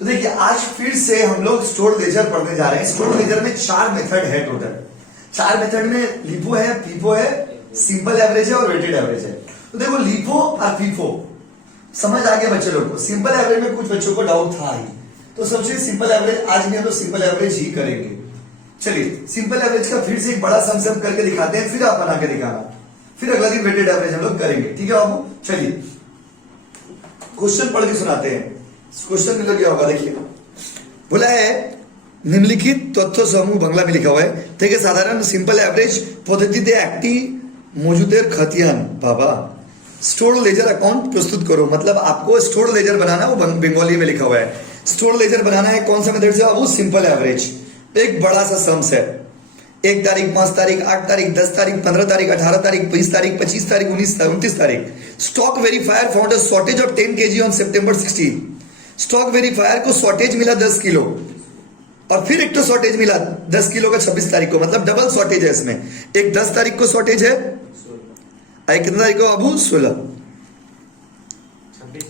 तो देखिए आज फिर से हम लोग स्टोर्ड लेजर पढ़ने जा रहे हैं। स्टोर्ड लेजर में 4 मेथड है टोटल। 4 मेथड में लिफो है, फीफो है, सिंपल एवरेज है और वेटेड एवरेज है। तो देखो लिफो और फीफो समझ आ गया बच्चे लोग को। सिंपल एवरेज में कुछ बच्चों को डाउट था ही, तो सबसे सिंपल एवरेज आज भी हम लोग सिंपल एवरेज ही करेंगे। चलिए सिंपल एवरेज का फिर से एक बड़ा सम करके दिखाते हैं, फिर आप बना के दिखाना, फिर अगला दिन वेटेड एवरेज हम लोग करेंगे। ठीक है बाबू, चलिए क्वेश्चन पढ़ के सुनाते हैं। क्वेश्चन में क्या होगा देखिए, बोला है निम्नलिखित तथ्य समूह बांग्ला में लिखा हुआ है থেকে সাধারণ সিম্পল এভারেজ পদ্ধতিতে একটি মজুদের খতিয়ান বাবা स्टोर्ड लेजर अकाउंट प्रस्तुत करो। मतलब आपको स्टोर्ड लेजर बनाना, वो बंगाली में लिखा हुआ है। स्टोर्ड लेजर बनाना है कौन सा मेथड से, वो सिंपल एवरेज। एक बड़ा सा सम्स है, 1 तारीख, 5 तारीख, 8 तारीख, 10 तारीख, 15 तारीख, 18 तारीख, 20 तारीख, 25 तारीख, 29 तारीख। Stock verifier found a shortage of 10 kg on September 16। Stock verifier को शॉर्टेज मिला 10 किलो और फिर एक तो शॉर्टेज मिला 10 किलो का 26 तारीख को, मतलब डबल शॉर्टेज है इसमें। एक 10 तारीख को शॉर्टेज है, एक कितना तारीख को बाबू 16,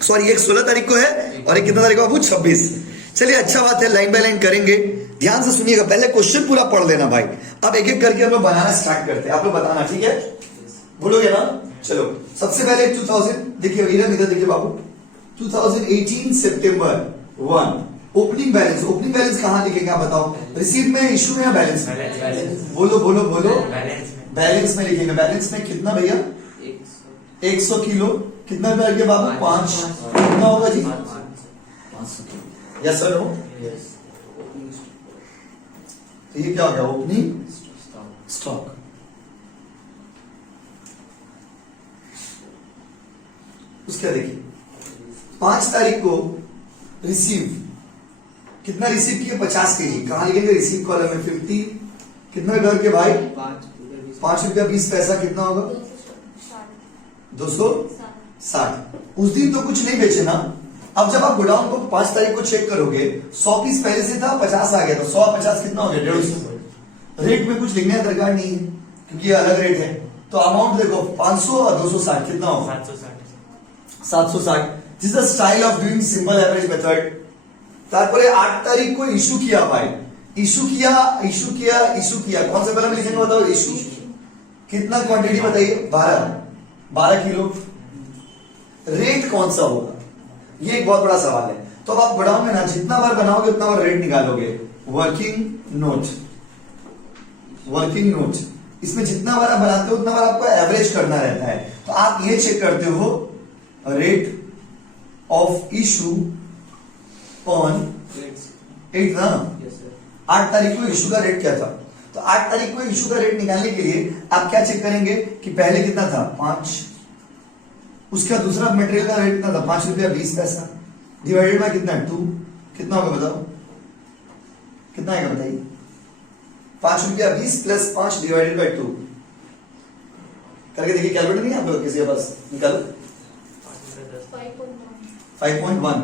सॉरी एक 16 तारीख को है और एक कितना तारीख को बाबू 26। चलिए अच्छा बात है, लाइन बाय लाइन करेंगे। ध्यान से सुनिएगा, पहले क्वेश्चन पूरा पढ़ लेना भाई। अब एक एक करके हम लोग बनाना स्टार्ट करते हैं, आप लोग बताना, ठीक है? बोलोगे ना? चलो सबसे पहले 2000 देखिए, इधर देखिए बाबू, 2018 सितंबर 1 ओपनिंग बैलेंस। ओपनिंग बैलेंस कहां लिखेंगे आप बताओ? रिसीव में, इशू में या बैलेंस में? बोलो बोलो बोलो। बैलेंस में लिखेंगे। बैलेंस में कितना भैया? 100 किलो। कितना रुपए के बाबू? 5। कितना होगा जी? 500 किलो। Yes sir, no? तो ये क्या हो गया? Opening stock. उसके देखिए 5 तारीख को रिसीव, कितना रिसीव किए? 50 kg। कहां लिखेंगे? रिसीव कॉलम में 50। कितना करके भाई? 5 रुपया 20 पैसा। कितना होगा? 260। उस दिन तो कुछ नहीं बेचे ना। अब जब आप गोडाउन को 5 तारीख को चेक करोगे, 100 पीस पहले से था, 50 आ गया, तो 100 50 कितना हो गया? 150। रेट में कुछ लिखने का दरकार नहीं है क्योंकि ये अलग रेट है। तो अमाउंट देखो 500 और 260 कितना होगा? 760। This is the style of doing simple average method. तारपरे 8 तारीख को इशू किया भाई, इशू किया। कौन सा कलम लिखेंगे बताओ? इशू। कितना क्वांटिटी बताइए? 12 किलो। रेट कौन सा होगा? ये एक बहुत बड़ा सवाल है। तो अब आप गोडाउन में ना जितना बार बनाओगे उतना बार रेट निकालोगे। वर्किंग नोट, वर्किंग नोट, इसमें जितना बार आप बनाते हो उतना बार आपको एवरेज करना रहता है। तो आप ये चेक करते हो रेट ऑफ इशू ऑन 8 ना। 8 तारीख को इशू का रेट क्या था? तो 8 तारीख को इशू का रेट निकालने के लिए आप क्या चेक करेंगे कि पहले कितना था? 5। उसका दूसरा मटेरियल का रेट कितना था? 5 रुपया 20 पैसा डिवाइडेड बाय कितना? 2। कितना होगा बताओ? कितना आएगा बताइए? 5 रुपया 20 प्लस 5 डिवाइडेड बाय 2 करके देखिए। कैलकुलेटर नहीं है आप लोग किसी के पास? निकालो। 5.1।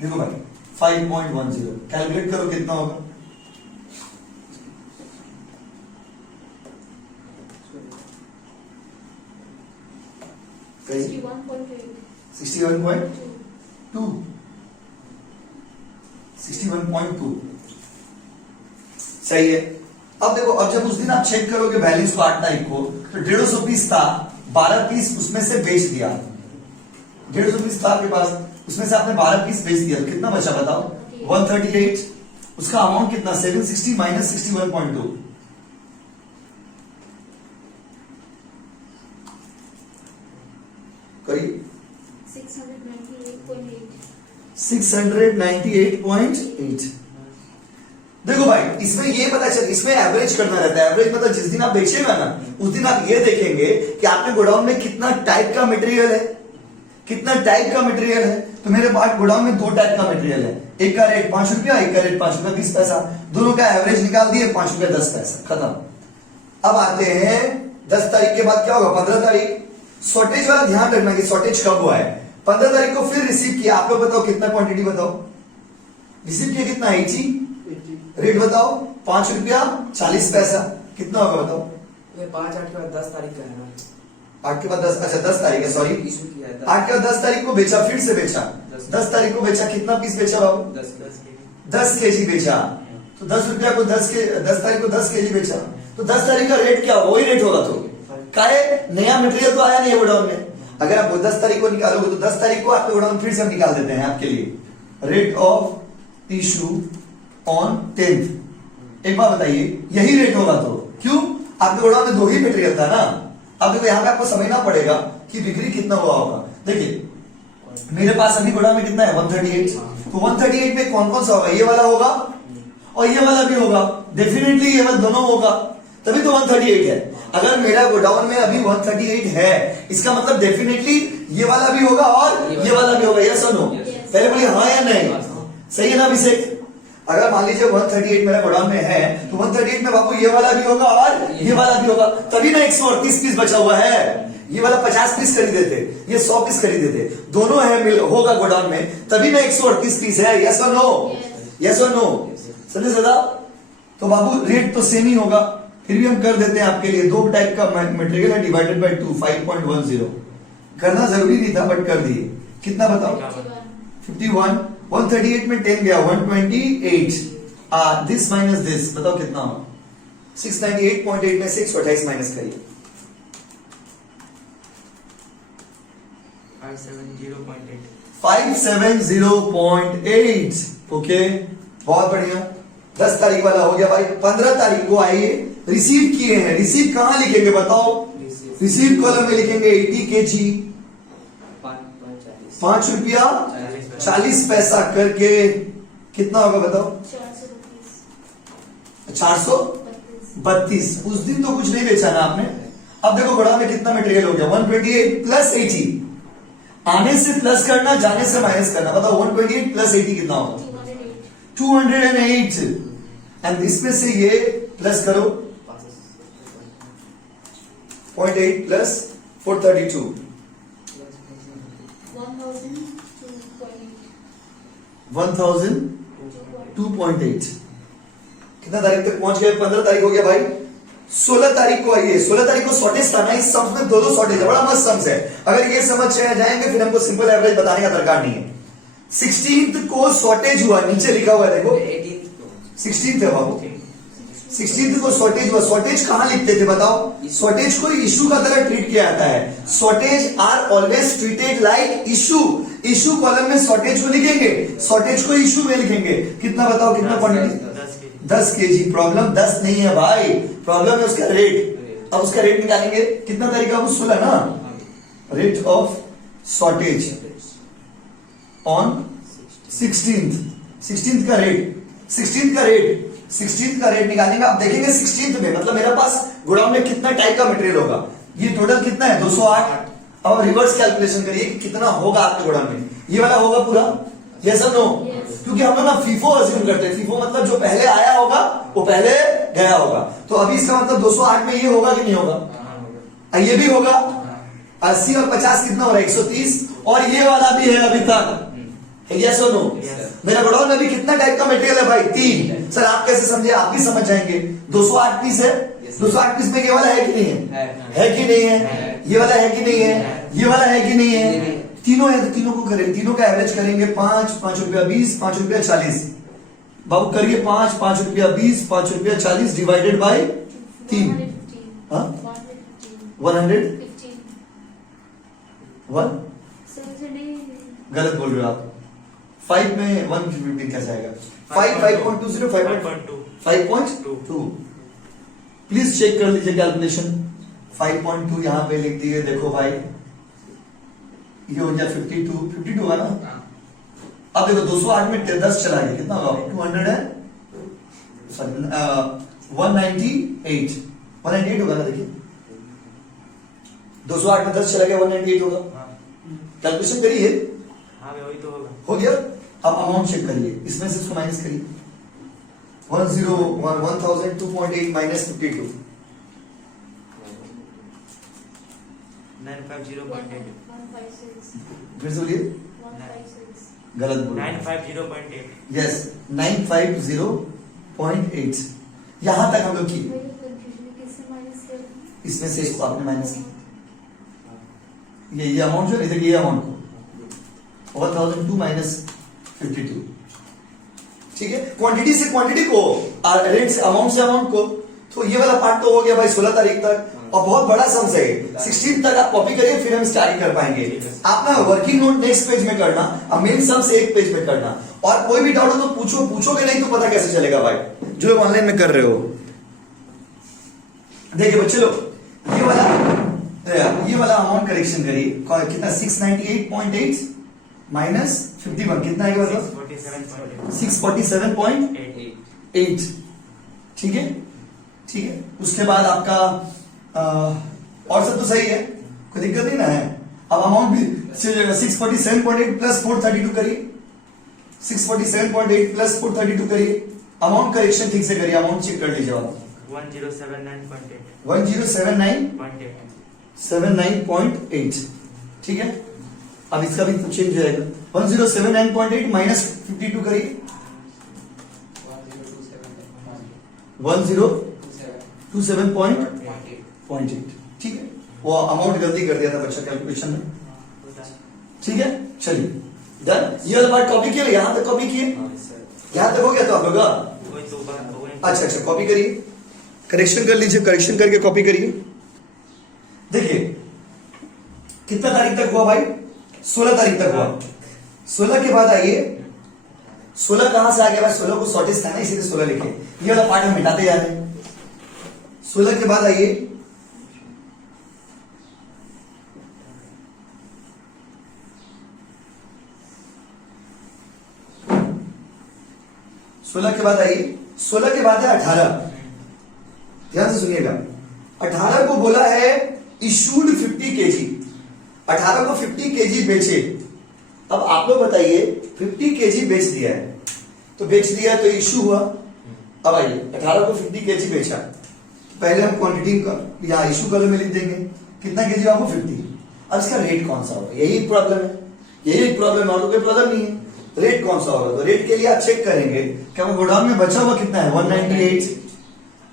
देखो भाई 5.10 कैलकुलेट करो कितना होगा? कहीं 61.2 सही है। अब देखो, अब जब उस दिन आप चेक करोगे बैलेंस को 8 तारीख को, तो 150 पीस था, 12 पीस उसमें से बेच दिया। 150 पीस था आपके पास, उसमें से आपने 12 पीस बेच दिया, तो कितना बचा बताओ? 138। उसका अमाउंट कितना? 760 माइनस 61.2। करिए। 698.8। देखो भाई इसमें ये पता चल, इसमें एवरेज करना रहता है। एवरेज मतलब जिस दिन आप बेचेगा ना उस दिन आप ये देखेंगे कि आपके गोडाउन में कितना टाइप का मटेरियल है, कितना टाइप का मटेरियल है। तो मेरे पास गोडाउन में 2 टाइप का मटेरियल है, एक का रेट 5 रुपया, एक का रेट 5 रुपया 20 पैसा। दोनों का एवरेज निकाल दिए, 5 रुपया 10 पैसा, खत्म। अब आते हैं 10 तारीख के बाद क्या होगा? 15 तारीख। शॉर्टेज वाला ध्यान रखना कि शॉर्टेज कब हुआ है। 15 तारीख को फिर रिसीव किया। आप लोग बताओ कितना क्वांटिटी बताओ? रिसीव किया कितना? 80। रेट बताओ? 5 रुपया 40 पैसा। कितना होगा बताओ? 5 8 के बाद 10 तारीख का है ना। 8 के बाद 10, अच्छा 10 तारीख है, सॉरी। 8 के बाद 10 तारीख को बेचा, फिर से बेचा। 10 तारीख को बेचा, कितना पीस बेचा बाबू? 10 केजी बेचा। तो 10 रुपया को 10 तारीख को 10 केजी बेचा, तो 10 तारीख का रेट क्या? वही रेट होगा। तो काहे नया मटेरियल तो आया नहीं है गोडाउन में। अगर आप 10 तारीख को निकालोगे तो 10 तारीख को आपके गोडाउन फिर से हम निकाल देते हैं आपके लिए। Rate of issue on 10th। एक बात बताइए, यही रेट होगा तो क्यों? आपके गोडाउन में 2 ही मटेरियल था ना। अब देखो यहाँ पे आपको समझना पड़ेगा कि बिक्री कितना हुआ होगा। देखिए मेरे पास अभी गोडाउन में कितना है? 138। तो 138 में कौन कौन सा होगा? ये वाला होगा और ये वाला भी होगा। डेफिनेटली ये वाला दोनों होगा, तभी तो 138 है। अगर मेरा गोडाउन में अभी 138 है, इसका मतलब डेफिनेटली ये वाला भी होगा और ये वाला भी होगा। यस और नो? पहले बोलिए हाँ या नहीं। सही है ना अभिषेक? अगर मान लीजिए 138 मेरा गोडाउन में है, तो 138 में बाबू ये वाला भी होगा और ये वाला भी होगा, तभी ना 138 पीस बचा हुआ है। ये वाला 50 पीस खरीदे थे, ये 100 पीस खरीदे थे, दोनों है होगा गोडाउन में, तभी ना 138 पीस है। यस और नो? यस और नो? समझे सदा? तो बाबू रेट तो सेम ही होगा, फिर भी हम कर देते हैं आपके लिए। 2 टाइप का मटेरियल है, डिवाइडेड बाय 2, 5.10। करना जरूरी नहीं था बट कर दिए। कितना बताओ? 51। 138 में 10 गया, 128। दिस माइनस दिस, बताओ कितना होगा? 698.8 में से 128 माइनस करिए। 570.8। ओके, बहुत बढ़िया। 10 तारीख वाला हो गया भाई। 15 तारीख को आइए, रिसीव किए हैं। रिसीव कहां लिखेंगे बताओ? रिसीव कॉलम में लिखेंगे 80 kg, 5 रुपया 40 पैसा करके कितना होगा बताओ? 432। उस दिन तो कुछ नहीं बेचा ना आपने। अब देखो गोडाउन में कितना मटेरियल हो गया? 128 प्लस 80। आने से प्लस करना, जाने से माइनस करना। बताओ 128 प्लस 80 कितना होगा? 208। एंड इसमें से ये प्लस करो 0.8 प्लस 432, 1002.8। कितना तारीख तक पहुंच गए? 15 तारीख हो गया भाई। 16 तारीख को आइए। 16 तारीख को शॉर्टेज था ना। इस सम्स में 2 शॉर्टेज है, बड़ा मस्त सम्स है। अगर ये समझ जाएंगे फिर हमको सिंपल एवरेज बताने का दरकार नहीं है। 16th को शॉर्टेज हुआ, नीचे लिखा हुआ है देखो 16th है बाबू। 16th को शॉर्टेज हुआ। शॉर्टेज कहां लिखते थे बताओ? शॉर्टेज को इशू का तरह ट्रीट किया जाता है। Shortage are always treated like issue. Issue column में शॉर्टेज को लिखेंगे, शॉर्टेज को इशू में लिखेंगे। कितना बताओ? कितना क्वांटिटी? 10 केजी। प्रॉब्लम 10 नहीं है भाई, प्रॉब्लम है उसका रेट। अब उसका रेट निकालेंगे। कितना तारीख का? 16 ना। Rate of shortage on 16th। 16th का रेट, 16th का रेट, 16th का रेट निकालेंगे। आप देखेंगे 16th में मतलब मेरे पास गोडाउन में कितना टाइप का मटेरियल होगा। ये टोटल कितना है? 208। अब रिवर्स कैलकुलेशन करिए कितना होगा आपके गोडाउन में। ये वाला होगा पूरा? यस और नो? क्योंकि हम लोग ना फीफो अज्यूम करते हैं। फीफो मतलब जो पहले आया होगा वो पहले गया होगा। तो अभी इसका मतलब 208 में ये होगा कि नहीं होगा? ये भी होगा। 80 और 50 कितना हो रहा है? 130। और ये वाला भी है अभी तक। यस और नो? मेरा गोडाउन में अभी कितना टाइप का मटेरियल है भाई? 3। सर आप कैसे समझे? आप भी समझ जाएंगे। 208 पीस है। 208 पीस में ये वाला है कि नहीं है? है कि नहीं है? ये वाला है कि नहीं है? ये वाला है कि नहीं है? तीनों है तो तीनों को करें। तीनों का एवरेज करेंगे 5, 5 रुपया 20, 5 रुपया 40। बाबू करिए 5, 5 रुपया 20, 5 रुपया 40 डिवाइडेड बाय 3। 100 गलत बोल रहे हो आप। 5 में 150 कैसे आएगा? 5.20, 5.2। प्लीज चेक कर लीजिए कैलकुलेशन। 5.2 यहां पे लिख दिए। देखो भाई ये हो गया 52 होगा ना। अब देखो 208 में 10 चला गया, कितना होगा? 200 है, सॉरी 198 होगा ना। देखिए 208 में 10 चला गया, 198 होगा। कैलकुलेशन करिए। वही तो होगा। हो गया। अब अमाउंट चेक करिए, इसमें से इसको माइनस करिए। 1002.8 माइनस 52, 950.8। फिर से बोलिए। गलत बोल 950.8। यस 950.8। यहां तक हम लोग की। इसमें से इसको आपने माइनस किया। ये अमाउंट जो नहीं देखिए, ये अमाउंट को और 1002 माइनस 52। ठीक है, क्वांटिटी से क्वांटिटी को, रेट से अमाउंट से अमाउंट को, तो ये वाला पार्ट तो हो गया भाई 16 तारीख तक। और बहुत बड़ा सम्स है 16 तक आप कॉपी करिए, फिर हम स्टार्ट कर पाएंगे। आप ना वर्किंग नोट नेक्स्ट पेज में करना, अब मेन सम्स एक पेज में करना। और कोई भी डाउट हो तो पूछोगे नहीं तो पता कैसे चलेगा भाई, जो लोग ऑनलाइन में कर रहे हो। देखिए बच्चे लोग, ये वाला अमाउंट करेक्शन करिए, कितना 698.8 माइनस 51 कितना है मतलब 647.8। ठीक है, ठीक है। उसके बाद आपका और सब तो सही है, कोई दिक्कत नहीं ना है। अब अमाउंट भी 647.8 प्लस 432 करिए, 647.8 प्लस 432 करिए। अमाउंट करेक्शन ठीक से करिए, अमाउंट चेक कर लीजिए आप। 1079.8 ठीक है। अब इसका भी चेंज हो जाएगा, 1079.8 माइनस 52 करिए, 1027.8। ठीक है, वो अमाउंट गलती कर दिया था बच्चा कैलकुलेशन में। ठीक है, चलिए डन। ये वाला पार्ट कॉपी किया, यहां तक कॉपी किए, यहां तक हो गया तो आप लोग अच्छा अच्छा कॉपी करिए, करेक्शन कर लीजिए, करेक्शन करके कॉपी करिए। देखिए कितना तारीख तक हुआ भाई, 16 तारीख तक हुआ। 16 के बाद आइए, 16 कहां से आ गया भाई, 16 को शॉर्टेज था ना, इसीलिए 16 लिखे। ये वाला पार्ट हम मिटाते जा रहे हैं। 16 के बाद आइए, सोलह के बाद आइए, 16 के बाद है 18। ध्यान से सुनिएगा, 18 को बोला है इशूड 50 केजी, 18 को 50 केजी बेचे। अब आप लोग बताइए 50 केजी बेच दिया है, तो बेच दिया तो इशू हुआ। अब आइए 18 को 50 केजी बेचा, पहले हम क्वांटिटी का या इशू कलम में लिख देंगे, कितना केजी आपको 50। अब इसका रेट कौन सा होगा, यही प्रॉब्लम है, यही प्रॉब्लम, और तो कोई प्रॉब्लम नहीं है। रेट कौन सा होगा, तो रेट के लिए आप चेक करेंगे क्या गोडाउन में बचा हुआ कितना है 198।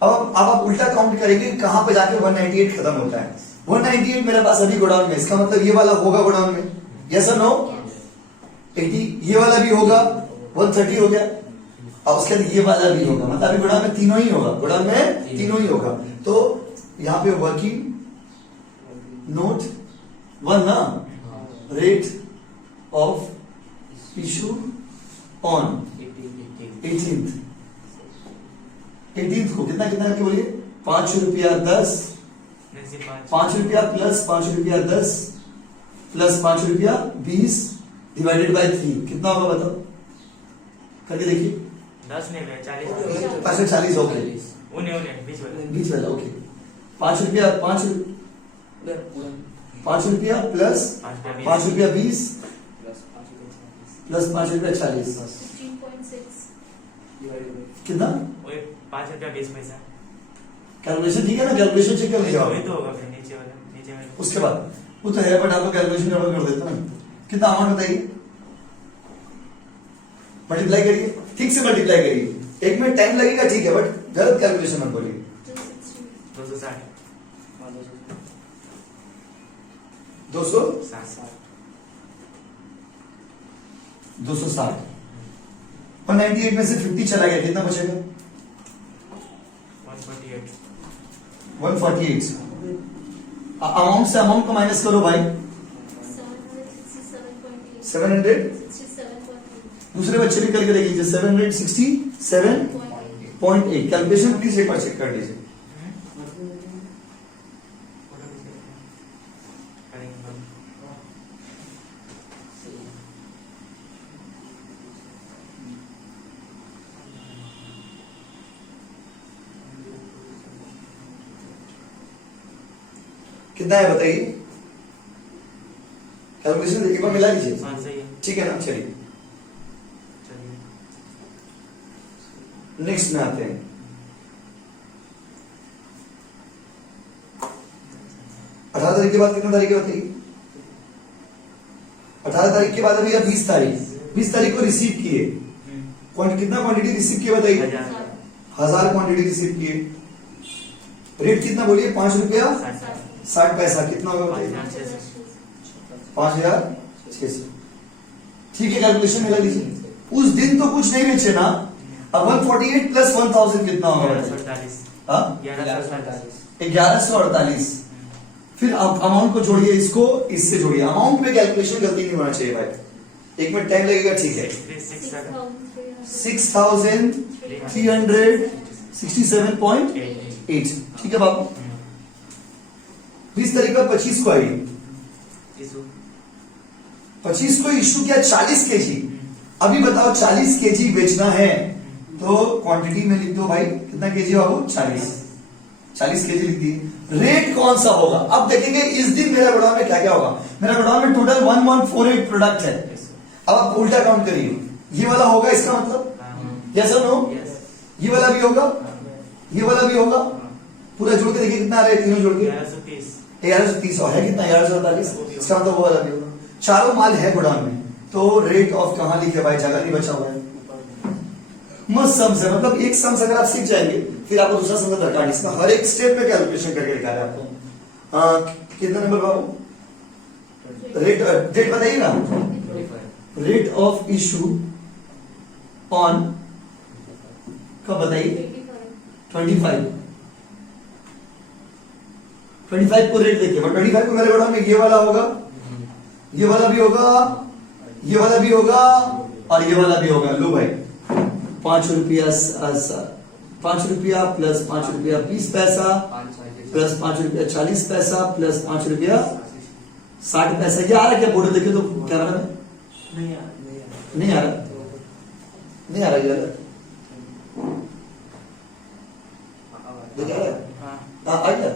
अब आप उल्टा काउंट करेंगे कहां पे जाके 198 खत्म होता है। 198 मेरे पास अभी गोडाउन में, इसका मतलब ये वाला होगा गोडाउन में, यस और नो। 80 ये वाला भी होगा, 130 हो गया, और उसके बाद ये वाला भी होगा, मतलब अभी गोडाउन में तीनों ही होगा, गोडाउन में तीनों ही होगा। तो यहाँ पे वर्किंग नोट 1 ना, rate of issue on 18th को कितना कितना करके बोलिए, 5 रुपया 10, 5 रुपया प्लस 5 रुपया 10 प्लस 5 रुपया 20 डिवाइडेड बाय 3 कितना होगा बताओ, करके देखिए। 10 नहीं 40, अच्छा 40 ओके, बीच वाला ओके। 5 रुपया 5 रुपया प्लस 5 रुपया 20 प्लस 5 रुपया 40 कितना, 5 रुपया 20 पैसा। कैलकुलेशन ठीक है ना, कैलकुलेशन चेक कर लीजिए आप। वही तो होगा फिर नीचे वाला। उसके बाद वो तो है, बट आप लोग कैलकुलेशन गड़बड़ कर देते ना। कितना अमाउंट बताइए, मल्टीप्लाई करिए, ठीक से मल्टीप्लाई करिए। एक मिनट टाइम लगेगा ठीक है, बट गलत कैलकुलेशन मत बोलिए। 260 260 198 में से 50 चला गया, कितना बचेगा 148। अमाउंट से अमाउंट को माइनस करो भाई, 700। दूसरे बच्चे भी करके देख लीजिए, 767.8। कैलकुलेशन प्लीज एक बार चेक कर लीजिए। कितना है बताइए, कैलकुलेशन एक बार मिला लीजिए। ठीक है ना, चलिए नेक्स्ट में आते हैं। 18 तारीख के बाद कितना तारीख है बताइए, 18 तारीख के बाद अभी 20 तारीख, 20 तारीख को रिसीव किए, कितना क्वांटिटी रिसीव किए बताइए, 1000 क्वांटिटी रिसीव किए। रेट कितना बोलिए, 5 रुपया 60 पैसा, कितना होगा बताइए, 5600। ठीक है, कैलकुलेशन में लगा लीजिए। उस दिन तो कुछ नहीं बेचे ना। अब 148 प्लस 1000 कितना होगा? 1148। फिर आप अमाउंट को जोड़िए, इसको इससे जोड़िए। अमाउंट में कैलकुलेशन गलती नहीं होना चाहिए भाई, एक मिनट टाइम लगेगा, ठीक है। 6367.8, ठीक है बाबू। 20 तारीख का 25 को आई, 25 को इशू किया 40 केजी। अभी बताओ 40 केजी बेचना है तो क्वांटिटी में लिख दो भाई, कितना केजी बाबू? 40 केजी लिख दिए। रेट कौन सा होगा? अब देखेंगे इस दिन मेरा गोडाउन में क्या क्या होगा। मेरा गोडाउन में टोटल 1148 प्रोडक्ट है। अब आप उल्टा काउंट करिए, ये वाला होगा इसका मतलब, यस और नो? ये वाला भी होगा, ये वाला भी होगा। पूरा जोड़ के देखिए कितना आ रहा है, तीनों जोड़ के 1130 और है कितना? 1148। इसका मतलब वो वाला भी होगा। चारों माल है गोडाउन में, तो रेट ऑफ कहां लिखे भाई? जगह नहीं बचा हुआ है। मस्त सम्स है, मतलब एक सम्स अगर आप सीख जाएंगे फिर आपको दूसरा सम्स दरकार नहीं। इसका हर एक स्टेप में कैलकुलेशन करके दिखा रहा है आपको। कितना नंबर बाबू? रेट डेट बताइएगा। रेट ऑफ इशू ऑन कब बताइए? 25 को रेट देखिए। 25 को मेरे गोडाउन में ये वाला होगा, ये वाला भी होगा, ये वाला भी होगा और ये वाला भी होगा। लो भाई 5 रुपया, 5 रुपया प्लस 5 रुपया 20 पैसा प्लस 5 रुपया 40 पैसा प्लस 5 रुपया 60 पैसा। ये आ रहा है क्या? बोर्ड देखिए तो क्या रहा है? नहीं आ रहा, नहीं आ रहा ये वाला। आ गया।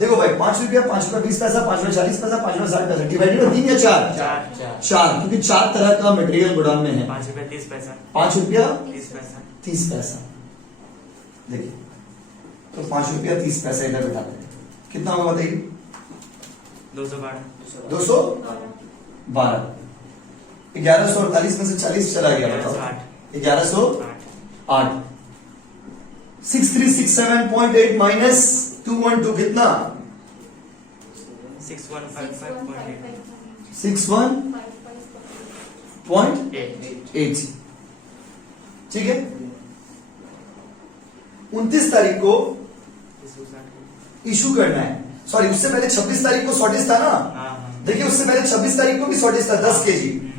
देखो भाई 5 रुपया 20 पैसा, 5 रुपया 40 पैसा, 5 रुपया 60 पैसा, डिवाइडेड बाय 3 या 4? 4, क्योंकि 4 तरह का मटेरियल गोडाउन में है। 5 रुपया 30 पैसा, 5 रुपया 30 पैसा। 30 पैसा। देखिए तो 5 रुपया 30 पैसा इधर बिठाते हैं, कितना होगा बताइए? 212। 212। 1148 में से 40 चला गया, बताओ 1108। 6367.8 माइनस 212 कितना? 61.8। ठीक है। 29 तारीख को इशू करना है। सॉरी, उससे पहले 26 तारीख को शॉर्टेज था ना। देखिए उससे पहले 26 तारीख को भी शॉर्टेज था 10 केजी।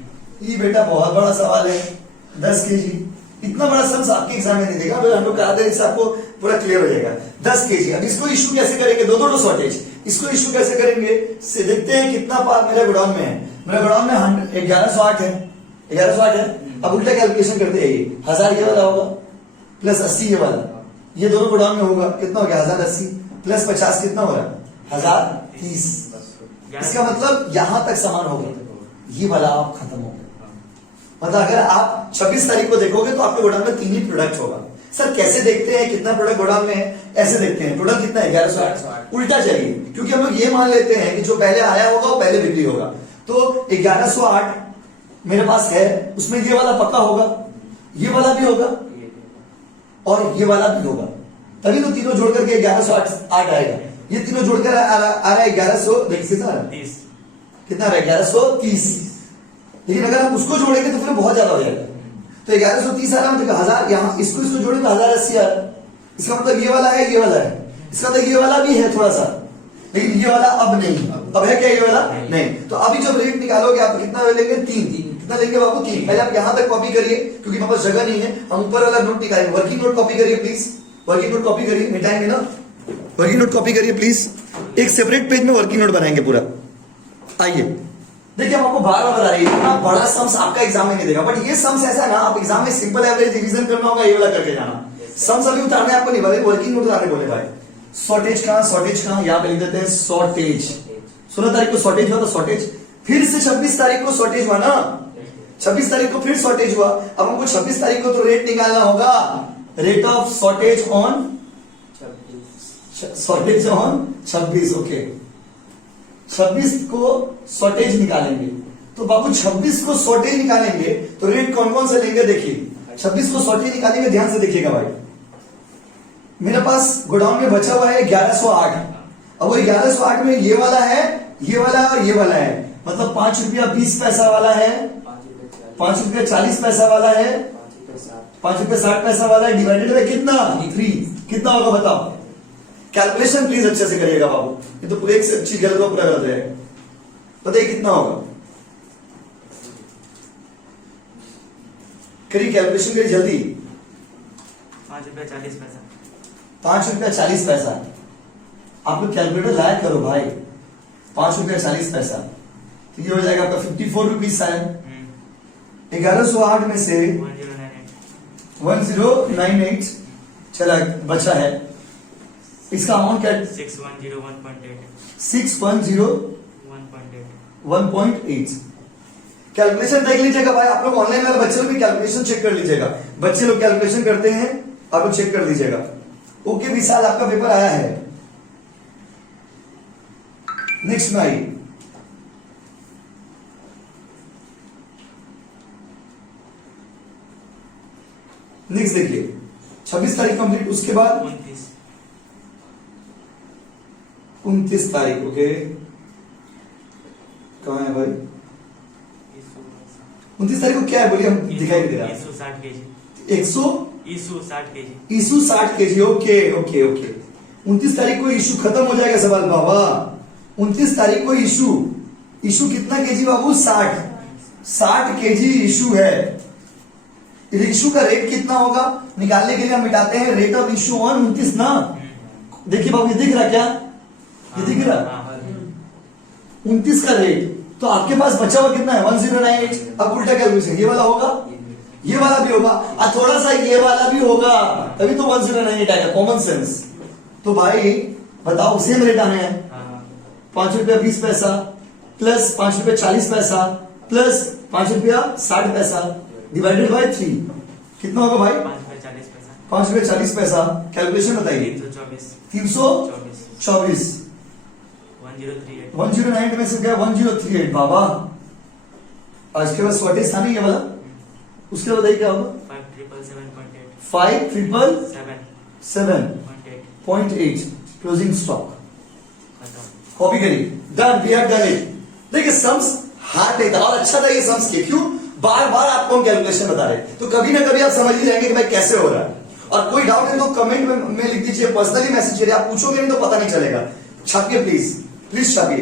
ये बेटा बहुत बड़ा सवाल है, 10 केजी। इतना बड़ा सम्स आपके एग्जाम में नहीं देगा, हम लोग करा दें, इससे आपको पूरा क्लियर हो जाएगा। 10 केजी। अब इसको इशू कैसे करेंगे? दो शॉर्टेज। इसको इशू कैसे करेंगे से देखते हैं कितना पार्ट मेरे गोडाउन में है। मेरे गोडाउन में 1108 है, 1108 है। अब उल्टा कैलकुलेशन करते हैं, 1000 ये वाला होगा प्लस 80 ये वाला, ये दोनों गोडाउन में होगा, कितना हो गया? 1080 प्लस 50 कितना हो रहा है? 1030। इसका मतलब यहां तक समान हो गया, ये वाला आप खत्म हो गया। मतलब अगर आप 26 तारीख को देखोगे तो आपके गोडाउन में 3 ही प्रोडक्ट होगा। सर कैसे देखते हैं कितना प्रोडक्ट गोडाउन में है? ऐसे देखते हैं, टोटल कितना है? 1108। उल्टा चाहिए, क्योंकि हम लोग ये मान लेते हैं कि जो पहले आया होगा वो पहले बिक्री होगा। तो 1108 मेरे पास है, उसमें ये वाला पक्का होगा, ये वाला भी होगा और ये वाला भी होगा, तभी तो तीनों जोड़ करके 1108 आएगा। ये तीनों जोड़कर आ रहा है 1100, देखिए कितना आ रहा है? 30। कितना आ रहा है? 1130। लेकिन अगर हम उसको जोड़ेंगे तो फिर बहुत ज्यादा हो जाएगा। तो 1130 आ रहा है, मतलब 1000, यहाँ इसको जोड़े तो 1080 आ रहा है। इसका मतलब ये वाला है, ये वाला है, इसका मतलब ये वाला भी है थोड़ा सा, लेकिन ये वाला अब नहीं। अब है क्या ये वाला? नहीं। तो अभी जब रेट निकालोगे आप कितना लेंगे? 3। कितना लेंगे बाबू? 3। पहले आप यहां तक कॉपी करिए, क्योंकि हमारे पास जगह नहीं है। हम ऊपर वाला नोट निकालेंगे। वर्किंग नोट कॉपी करिए प्लीज, वर्किंग नोट कॉपी करिए, मिटाएंगे ना। वर्किंग नोट कॉपी करिए प्लीज, एक सेपरेट पेज में वर्किंग नोट बनाएंगे पूरा। आइए देखिए, हम आपको बार-बार बता रही है, इतना बड़ा सम्स आपका एग्जाम में नहीं देगा, बट ये सम्स ऐसा है ना, आप एग्जाम में सिंपल एवरेज डिवीजन करना होगा, ये वाला करके जाना। सम्स अभी उतारने आपको नहीं बोले, वर्किंग नोट उतारने बोले भाई। शॉर्टेज कहां? यहाँ पे लिख देते हैं शॉर्टेज। 16 तारीख को शॉर्टेज हुआ तो शॉर्टेज, फिर से 26 तारीख को शॉर्टेज हुआ ना, 26 तारीख को फिर शॉर्टेज हुआ। अब हमको 26 तारीख को तो रेट निकालना होगा, rate of shortage on 26। Okay, 26 को शॉर्टेज निकालेंगे। तो बाबू 26 को शॉर्टेज निकालेंगे तो रेट कौन कौन से लेंगे? देखिए 26 को शॉर्टेज निकालेंगे, ध्यान से देखिएगा भाई। मेरे पास गोडाउन में बचा हुआ है 1108। अब वो 1108 में ये वाला है और ये वाला है, मतलब 5 रुपया 20 पैसा वाला है ₹5.40 वाला है, ₹5.60 वाला है, डिवाइडेड बाय कितना 3, कितना होगा बताओ। कैलकुलेशन प्लीज अच्छे से करिएगा बाबू, ये तो पूरे एक से चीज गलत हो पूरा गलत है। बताइए कितना होगा, करिए कैलकुलेशन करिए जल्दी। ₹5.40। ₹5.40। आप लोग कैलकुलेटर लाया करो भाई। ₹5.40 तो ये हो जाएगा आपका 54 रुपीज है। 1108 में से 1098 चला बचा है, इसका अमाउंट क्या 610.8। कैलकुलेशन देख लीजिएगा भाई, आप लोग ऑनलाइन वाले बच्चे लोग भी कैलकुलेशन चेक कर लीजिएगा। बच्चे लोग कैलकुलेशन करते हैं, आप लोग चेक कर लीजिएगा। ओके विशाल, आपका पेपर आया है। नेक्स्ट में आई नेक्स्ट देखिए 26 तारीख कंप्लीट, उसके बाद 29 तारीख। ओके कहां है भाई 29 तारीख को क्या है बोलिए, हम दिखाई नहीं दे रहा। 160 kg। 60 KG. Okay okay okay 29 तारीख को इशू खत्म हो जाएगा सवाल बाबा। 29 तारीख को इशू कितना केजी बाबू 60 केजी इशू है। इशू का रेट कितना होगा निकालने के लिए हम मिटाते हैं रेट ऑफ इशू ऑन 29 ना। देखिए बाबू ये दिख रहा क्या, ये दिख रहा 29 का रेट, तो आपके पास बचा हुआ कितना है 1098। अब उल्टा कैलकुलेशन ये वाला होगा, ये वाला भी होगा और थोड़ा सा ये वाला भी होगा, तभी तो 1098 आएगा। Common sense. तो भाई बताओ सेम रेट आने हैं, ₹5.20 प्लस ₹5.40 प्लस ₹5.60 डिवाइडेड बाय 3 कितना होगा भाई ₹5.40। कैलकुलेशन बताइए 324। 1098 में से क्या 1038 बाबा। आज के बाद शॉर्टेज था नहीं ये वाला, उसके बाद बताइए क्या होगा 5777.8 क्लोजिंग स्टॉक। कॉपी करिए, done, we have done it. देखिए सम्स हार्ड नहीं था और अच्छा था ये सम्स के, क्यों बार बार आपको हम कैलकुलेशन बता रहे, तो कभी ना कभी आप समझ ही जाएंगे कि भाई कैसे हो रहा है। और कोई डाउट है तो कमेंट में लिख दीजिए, पर्सनली मैसेज करिए, आप पूछोगे नहीं तो पता नहीं चलेगा। छापिए प्लीज, प्लीज छापिए।